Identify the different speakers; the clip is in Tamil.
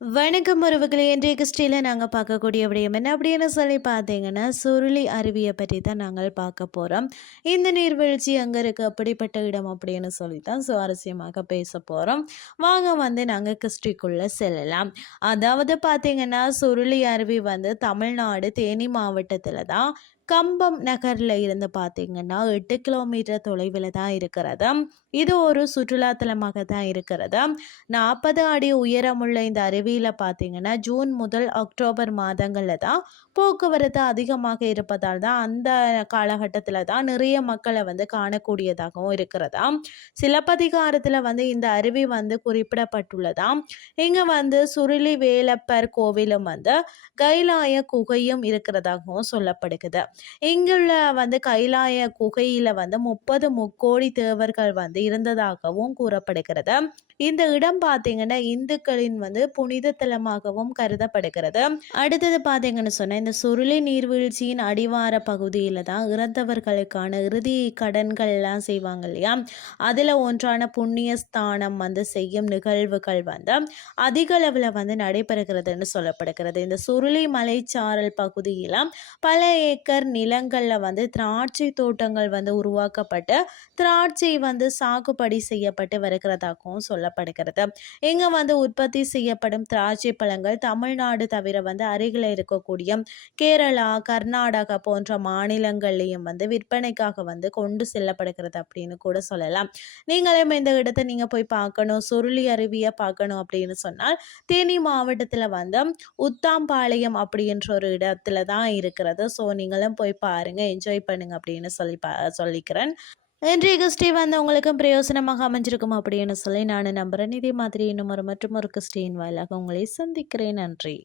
Speaker 1: வணக்கம் உறவுகளே. இன்றைய கிறிஸ்டியில் நாங்கள் பார்க்கக்கூடிய விடயம் என்ன? அப்படின்னு சொல்லி பார்த்தீங்கன்னா சுருளி அருவியை பற்றி தான் நாங்கள் பார்க்க போகிறோம் இந்த நீர்வீழ்ச்சி அங்கே இருக்குது அப்படிப்பட்ட இடம் அப்படின்னு சொல்லி தான் சுவாரஸ்யமாக பேச போகிறோம் வாங்க வந்து நாங்கள் கிறிஸ்டிக்குள்ளே செல்லலாம். அதாவது பார்த்தீங்கன்னா சுருளி அருவி வந்து தமிழ்நாடு தேனி மாவட்டத்தில் தான் கம்பம் நகரில் இருந்து பார்த்தீங்கன்னா எட்டு கிலோமீட்டர் தொலைவில் தான் இருக்கிறது. இது ஒரு சுற்றுலாத்தலமாக தான் இருக்கிறது. நாற்பது அடி உயரமுள்ள இந்த அருவியில் பார்த்தீங்கன்னா ஜூன் முதல் அக்டோபர் மாதங்களில் தான் போக்குவரத்து அதிகமாக இருப்பதால் தான் அந்த காலகட்டத்தில் தான் நிறைய மக்களை வந்து காணக்கூடியதாகவும் இருக்கிறதா. சிலப்பதிகாரத்தில் வந்து இந்த அருவி வந்து குறிப்பிடப்பட்டுள்ளதாம் இங்கே வந்து சுருளி வேலப்பர் கோவிலும் வந்து கைலாய குகையும் இருக்கிறதாகவும் சொல்லப்படுகிறது. இங்குள்ள வந்து கைலாய குகையில் வந்து முப்பது முக்கோடி தேவர்கள் வந்து இருந்ததாகவும் கூறப்படுகிறது. இந்த இடம் பார்த்தீங்கன்னா இந்துக்களின் வந்து புனித தலமாகவும் கருதப்படுகிறது. அடுத்தது பார்த்தீங்கன்னு சொன்னால் இந்த சுருளி நீர்வீழ்ச்சியின் அடிவார பகுதியில் தான் இறந்தவர்களுக்கான இறுதி கடன்கள்லாம் செய்வாங்க இல்லையா? அதில் ஒன்றான புண்ணிய ஸ்தானம் வந்து செய்யும் நிகழ்வுகள் வந்து அதிக அளவில் வந்து நடைபெறுகிறதுன்னு சொல்லப்படுகிறது. இந்த சுருளி மலைச்சாரல் பகுதியில் பல ஏக்கர் நிலங்களில் வந்து திராட்சை தோட்டங்கள் வந்து உருவாக்கப்பட்டு திராட்சை வந்து சாகுபடி செய்யப்பட்டு வருகிறதாகவும் சொல்லப்படுகிறது. இங்கே வந்து உற்பத்தி செய்யப்படும் திராட்சை பழங்கள் தமிழ்நாடு தவிர வந்து அருகில் இருக்கக்கூடிய கேரளா கர்நாடகா போன்ற மாநிலங்கள்லேயும் வந்து விற்பனைக்காக வந்து கொண்டு செல்லப்படுகிறது அப்படின்னு கூட சொல்லலாம். நீங்களும் இந்த இடத்தை நீங்கள் போய் பார்க்கணும் சுருளி அருவியை பார்க்கணும் அப்படின்னு சொன்னால் தேனி மாவட்டத்தில் வந்து உத்தாம்பாளையம் அப்படின்ற ஒரு இடத்துல தான் இருக்கிறது. ஸோ நீங்களும் போய் பாருங்கள் என்ஜாய் பண்ணுங்க அப்படின்னு சொல்லி பா சொல்லிக்கிறேன். இன்றைய கிறிஸ்டி வந்து உங்களுக்கும் பிரயோசனமாக அமைஞ்சிருக்கும் அப்படின்னு சொல்லி நான் நம்புகிறேன் இதே மாதிரி இன்னும் ஒரு மற்றும் ஒரு கிறிஸ்டியின் வாயிலாக உங்களை சந்திக்கிறேன். நன்றி.